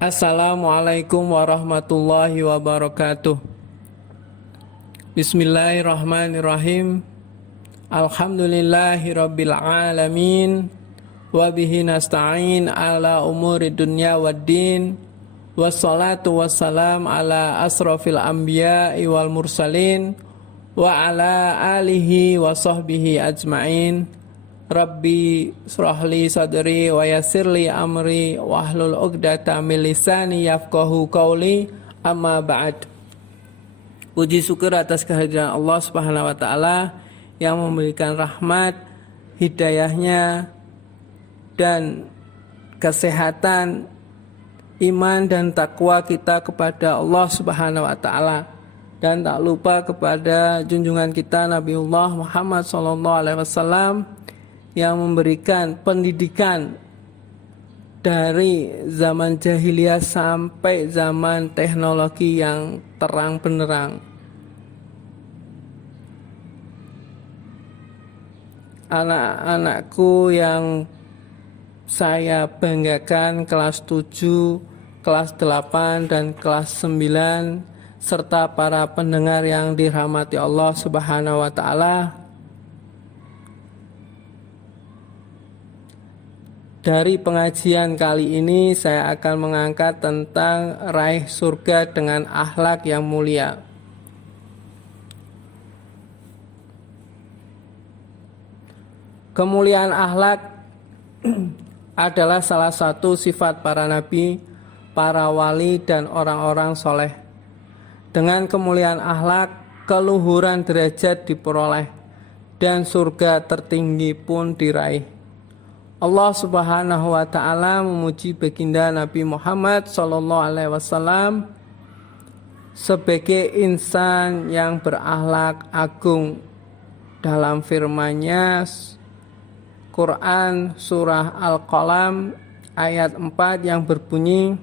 Assalamualaikum warahmatullahi wabarakatuh. Bismillahirrahmanirrahim. Alhamdulillahirabbil alamin. Wa bihi nasta'in ala umuri dunya waddin. Wassalatu wassalam ala asrafil anbiya'i wal mursalin wa ala alihi wa sahbihi ajma'in. Rabbi surahli sadri wa yassirli amri wahlul 'uqdatam min lisani yafqahu qawli, amma ba'd. Puji syukur atas kehadiran Allah Subhanahu wa taala yang memberikan rahmat, hidayahnya dan kesehatan, iman dan takwa kita kepada Allah Subhanahu wa taala, dan tak lupa kepada junjungan kita Nabiullah Muhammad sallallahu alaihi wasallam yang memberikan pendidikan dari zaman jahiliyah sampai zaman teknologi yang terang benderang. Anak-anakku yang saya banggakan kelas 7, kelas 8 dan kelas 9, serta para pendengar yang dirahmati Allah Subhanahu wa taala. Dari pengajian kali ini saya akan mengangkat tentang raih surga dengan akhlak yang mulia. Kemuliaan akhlak adalah salah satu sifat para nabi, para wali dan orang-orang soleh. Dengan kemuliaan akhlak, keluhuran derajat diperoleh dan surga tertinggi pun diraih. Allah Subhanahu wa taala memuji baginda Nabi Muhammad sallallahu alaihi wasallam sebagai insan yang berakhlak agung dalam firman-Nya Quran surah Al-Qalam ayat 4 yang berbunyi,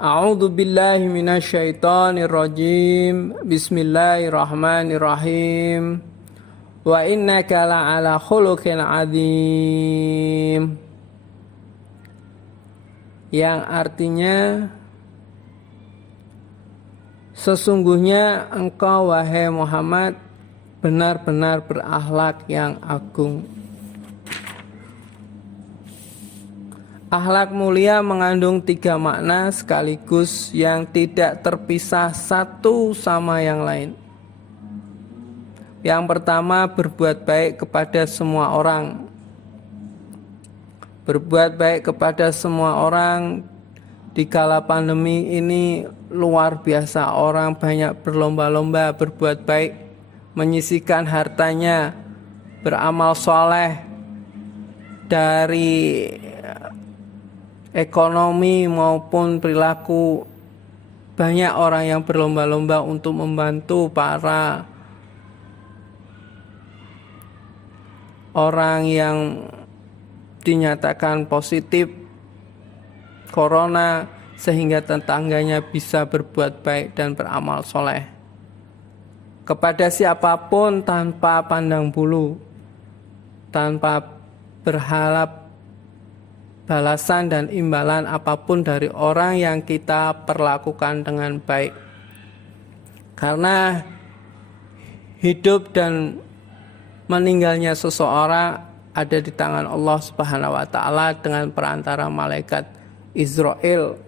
A'udzu billahi minasyaitonir rajim. Bismillahirrahmanirrahim. Wa innaka la'ala khuluqin adzim. Yang artinya, sesungguhnya engkau wahai Muhammad benar-benar berakhlak yang agung. Akhlak mulia mengandung 3 makna sekaligus yang tidak terpisah satu sama yang lain. Yang pertama, berbuat baik kepada semua orang. Berbuat baik kepada semua orang di kala pandemi ini luar biasa. Orang banyak berlomba-lomba berbuat baik, menyisihkan hartanya, beramal soleh dari ekonomi maupun perilaku. Banyak orang yang berlomba-lomba untuk membantu para orang yang dinyatakan positif corona, sehingga tetangganya bisa berbuat baik dan beramal soleh kepada siapapun tanpa pandang bulu, tanpa berharap balasan dan imbalan apapun dari orang yang kita perlakukan dengan baik. Karena hidup dan meninggalnya seseorang ada di tangan Allah Subhanahu wa taala dengan perantara malaikat Israel.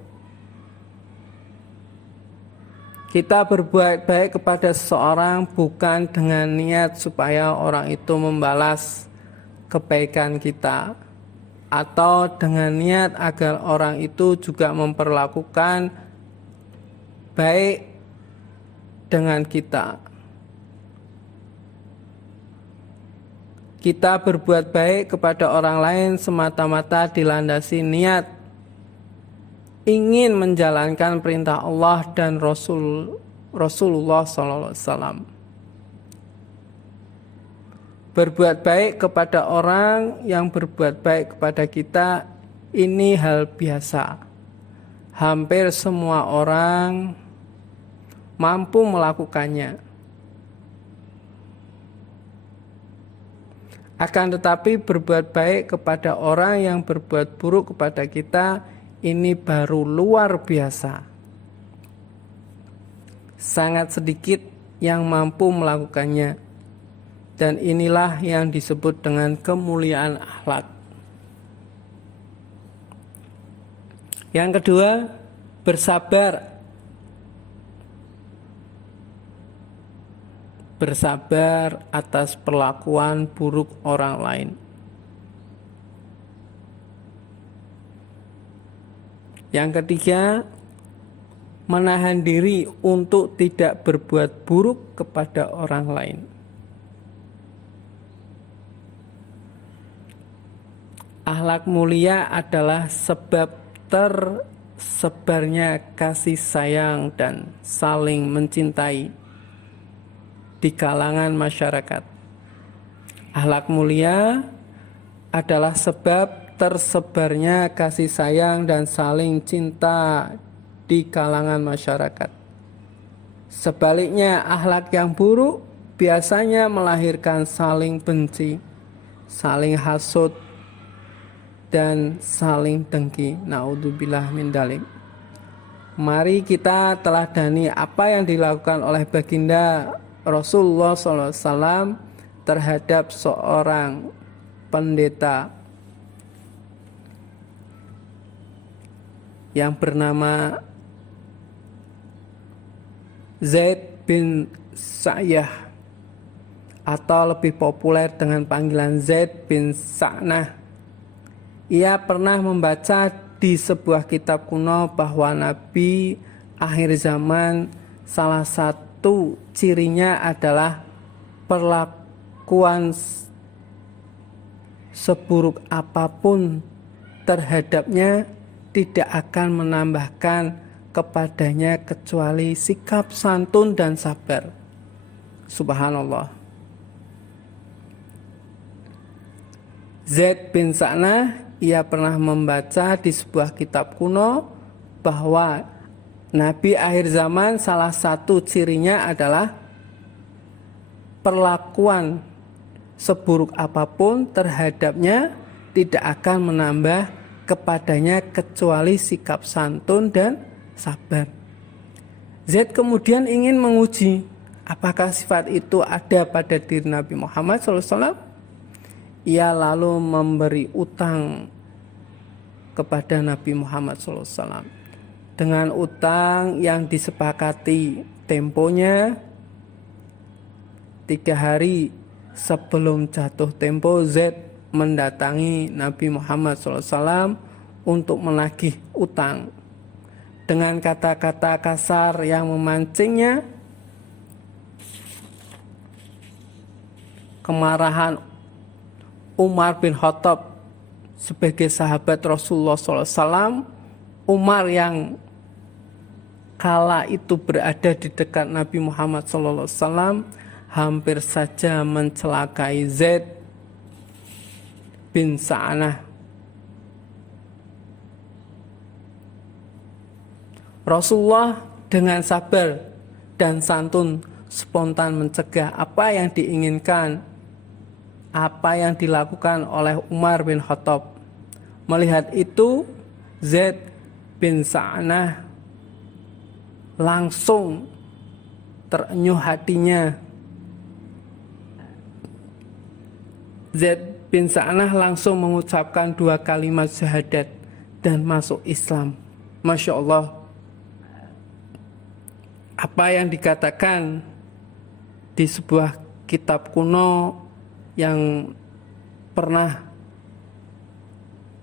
Kita berbuat baik kepada seseorang bukan dengan niat supaya orang itu membalas kebaikan kita, atau dengan niat agar orang itu juga memperlakukan baik dengan kita. Kita berbuat baik kepada orang lain semata-mata dilandasi niat ingin menjalankan perintah Allah dan Rasulullah SAW. Berbuat baik kepada orang yang berbuat baik kepada kita, ini hal biasa. Hampir semua orang mampu melakukannya. Akan tetapi berbuat baik kepada orang yang berbuat buruk kepada kita, ini baru luar biasa. Sangat sedikit yang mampu melakukannya. Dan inilah yang disebut dengan kemuliaan akhlak. Yang kedua, bersabar. Bersabar atas perlakuan buruk orang lain. Yang ketiga, menahan diri untuk tidak berbuat buruk kepada orang lain. Akhlak mulia adalah sebab tersebarnya kasih sayang dan saling mencintai di kalangan masyarakat. Akhlak mulia adalah sebab tersebarnya kasih sayang dan saling cinta di kalangan masyarakat. Sebaliknya, akhlak yang buruk biasanya melahirkan saling benci, saling hasut, dan saling dengki. Naudzubillah min dzalik. Mari kita teladani apa yang dilakukan oleh baginda Rasulullah SAW terhadap seorang pendeta yang bernama Zaid bin Sa'yah, atau lebih populer dengan panggilan Zaid bin Sa'nah. Ia pernah membaca di sebuah kitab kuno bahwa Nabi akhir zaman salah satu cirinya adalah perlakuan seburuk apapun terhadapnya tidak akan menambahkan kepadanya kecuali sikap santun dan sabar. Subhanallah. Zaid bin Sa'nah, ia pernah membaca di sebuah kitab kuno bahwa Nabi akhir zaman salah satu cirinya adalah perlakuan seburuk apapun terhadapnya tidak akan menambah kepadanya kecuali sikap santun dan sabar. Zaid kemudian ingin menguji apakah sifat itu ada pada diri Nabi Muhammad SAW. Ia lalu memberi utang kepada Nabi Muhammad SAW dengan utang yang disepakati temponya 3 hari sebelum jatuh tempo. Zaid mendatangi Nabi Muhammad SAW untuk menagih utang dengan kata-kata kasar yang memancingnya kemarahan Umar bin Khattab sebagai sahabat Rasulullah SAW. Umar yang kala itu berada di dekat Nabi Muhammad SAW hampir saja mencelakai Zaid bin Sa'nah. Rasulullah dengan sabar dan santun spontan mencegah apa yang diinginkan, apa yang dilakukan oleh Umar bin Khattab. Melihat itu, Zaid bin Sa'nah langsung terenyuh hatinya. Zaid bin Sa'nah langsung mengucapkan 2 kalimat syahadat dan masuk Islam. Masya Allah. Apa yang dikatakan di sebuah kitab kuno yang pernah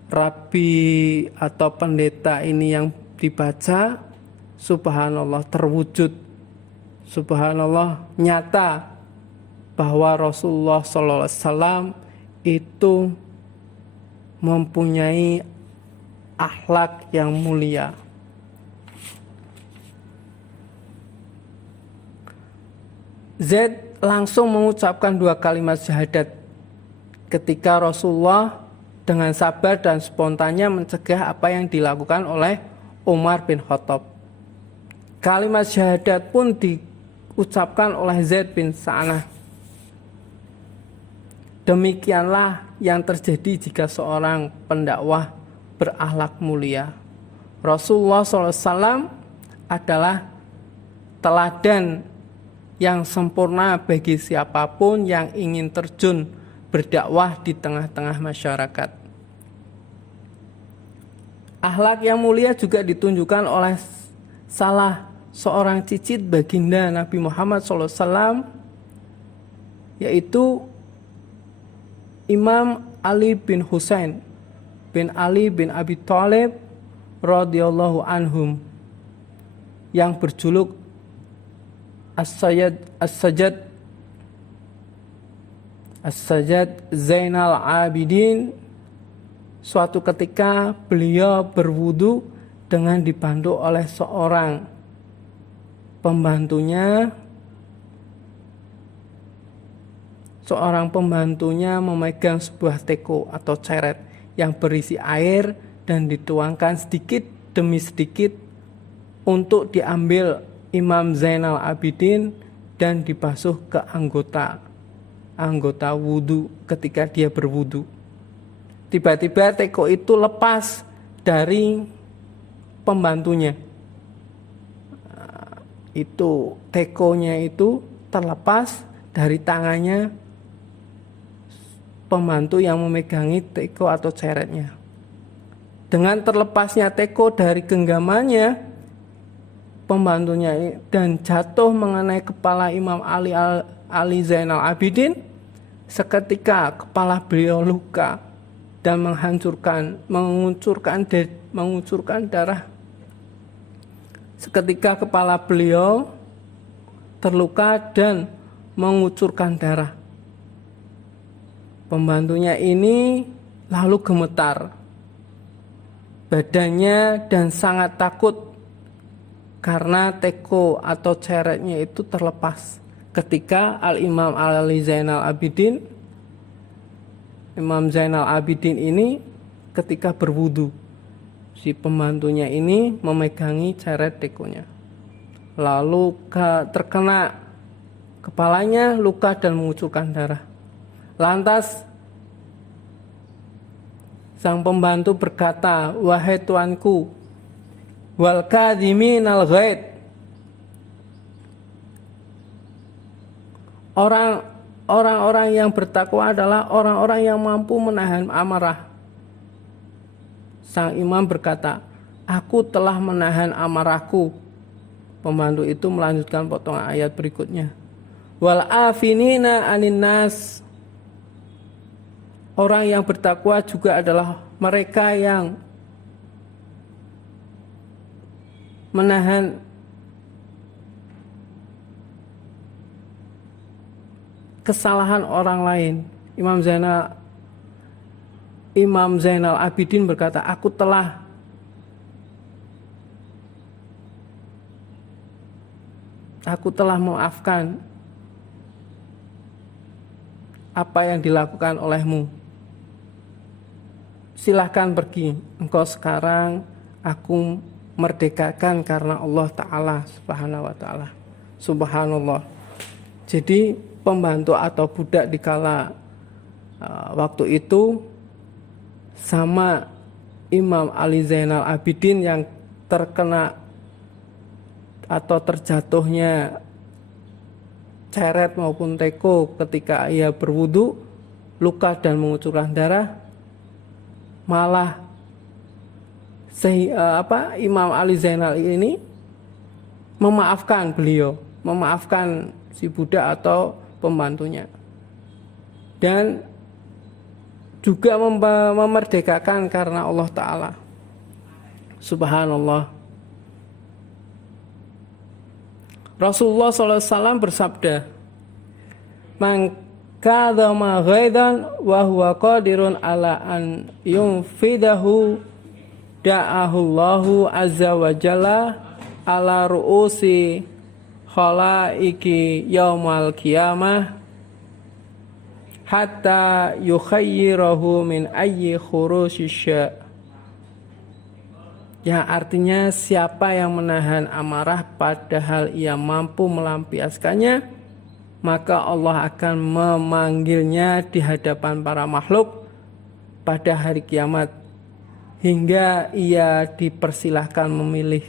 rabi atau pendeta ini yang dibaca, subhanallah, terwujud. Subhanallah, nyata bahwa Rasulullah SAW itu mempunyai akhlak yang mulia. Zaid langsung mengucapkan 2 kalimat syahadat ketika Rasulullah dengan sabar dan spontannya mencegah apa yang dilakukan oleh Umar bin Khattab. Kalimat syahadat pun diucapkan oleh Zaid bin Sa'nah. Demikianlah yang terjadi jika seorang pendakwah berakhlak mulia. Rasulullah SAW adalah teladan yang sempurna bagi siapapun yang ingin terjun berdakwah di tengah-tengah masyarakat. Akhlak yang mulia juga ditunjukkan oleh salah seorang cicit baginda Nabi Muhammad SAW, yaitu Imam Ali bin Husain bin Ali bin Abi Thalib radhiyallahu anhum, yang berjuluk As-Sajjad Zainal Abidin. Suatu ketika beliau berwudu dengan dibantu oleh seorang pembantunya. Seorang pembantunya memegang sebuah teko atau ceret yang berisi air dan dituangkan sedikit demi sedikit untuk diambil Imam Zainal Abidin dan dibasuh ke anggota wudu ketika dia berwudu. Tiba-tiba teko itu lepas dari pembantunya. Itu tekonya itu terlepas dari tangannya pembantu yang memegangi teko atau ceretnya. Dengan terlepasnya teko dari genggamannya pembantunya dan jatuh mengenai kepala Imam Ali Zainal Abidin, seketika kepala beliau luka dan mengucurkan darah. Seketika kepala beliau terluka dan mengucurkan darah. Pembantunya ini lalu gemetar badannya dan sangat takut karena teko atau ceretnya itu terlepas ketika Al-Imam Ali Zainal Abidin, Imam Zainal Abidin ini ketika berwudu. Si pembantunya ini memegangi ceret tekonya. Lalu terkena kepalanya luka dan mengucurkan darah. Lantas sang pembantu berkata, "Wahai tuanku, wal kadhiminal ghaid." Orang-orang yang bertakwa adalah orang-orang yang mampu menahan amarah. Sang imam berkata, "Aku telah menahan amarahku." Pembantu itu melanjutkan potongan ayat berikutnya. Wal afinina anin nas. Orang yang bertakwa juga adalah mereka yang menahan kesalahan orang lain. Imam Zainal Abidin berkata, aku telah memaafkan apa yang dilakukan olehmu. Silahkan pergi, engkau sekarang aku merdekakan karena Allah Ta'ala Subhanahu wa Ta'ala. Subhanallah. Jadi pembantu atau budak di kala waktu itu sama Imam Ali Zainal Abidin yang terkena atau terjatuhnya ceret maupun teko ketika ia berwudu, luka dan mengucurkan darah, malah Imam Ali Zainal ini memaafkan si budak atau pembantunya, dan juga memerdekakan karena Allah Ta'ala. Subhanallah. Rasulullah SAW bersabda, "Man kadhama ghaidan wa huwa qadirun ala an yunfidahu da'ahu Allahu azza wa jalla ala ru'usi khalaiki yaumal qiyamah hatta yukhayyirahu min ayyi khurusisya." Yang artinya siapa yang menahan amarah padahal ia mampu melampiaskannya, maka Allah akan memanggilnya di hadapan para makhluk pada hari kiamat hingga ia dipersilahkan memilih,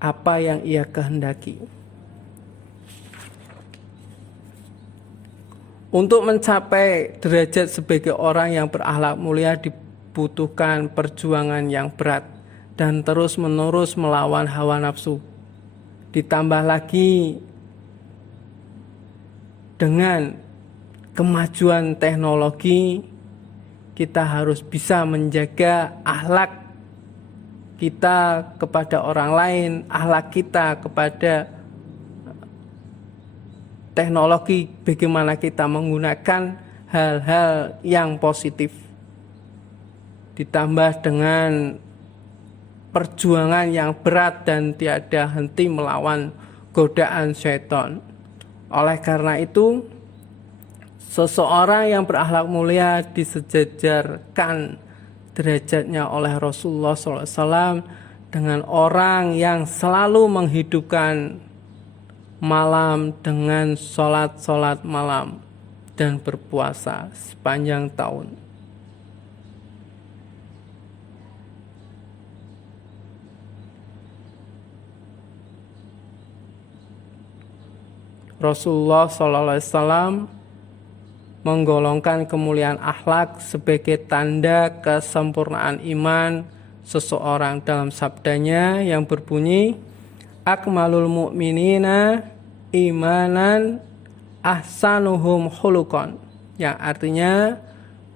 apa yang ia kehendaki. Untuk mencapai derajat sebagai orang yang berakhlak mulia dibutuhkan perjuangan yang berat dan terus-menerus melawan hawa nafsu. Ditambah lagi dengan kemajuan teknologi, kita harus bisa menjaga akhlak kita kepada orang lain, akhlak kita kepada teknologi, bagaimana kita menggunakan hal-hal yang positif. Ditambah dengan perjuangan yang berat dan tiada henti melawan godaan syaitan. Oleh karena itu, seseorang yang berakhlak mulia disejajarkan derajatnya oleh Rasulullah SAW dengan orang yang selalu menghidupkan malam dengan sholat malam dan berpuasa sepanjang tahun. Rasulullah SAW menggolongkan kemuliaan akhlak sebagai tanda kesempurnaan iman seseorang dalam sabdanya yang berbunyi, akmalul mu'minina imanan ahsanuhum khuluqan, yang artinya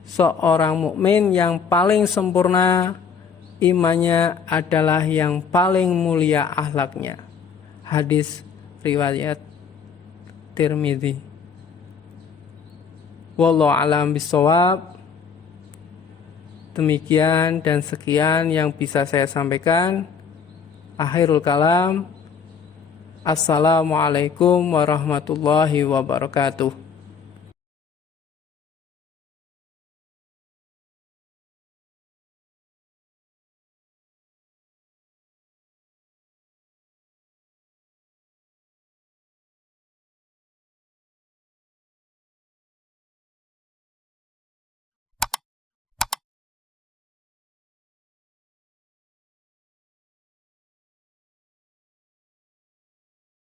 seorang mukmin yang paling sempurna imannya adalah yang paling mulia akhlaknya. Hadis riwayat Tirmidzi. Wallahu a'lam bishawab. Demikian dan sekian yang bisa saya sampaikan. Akhirul kalam. Assalamualaikum warahmatullahi wabarakatuh.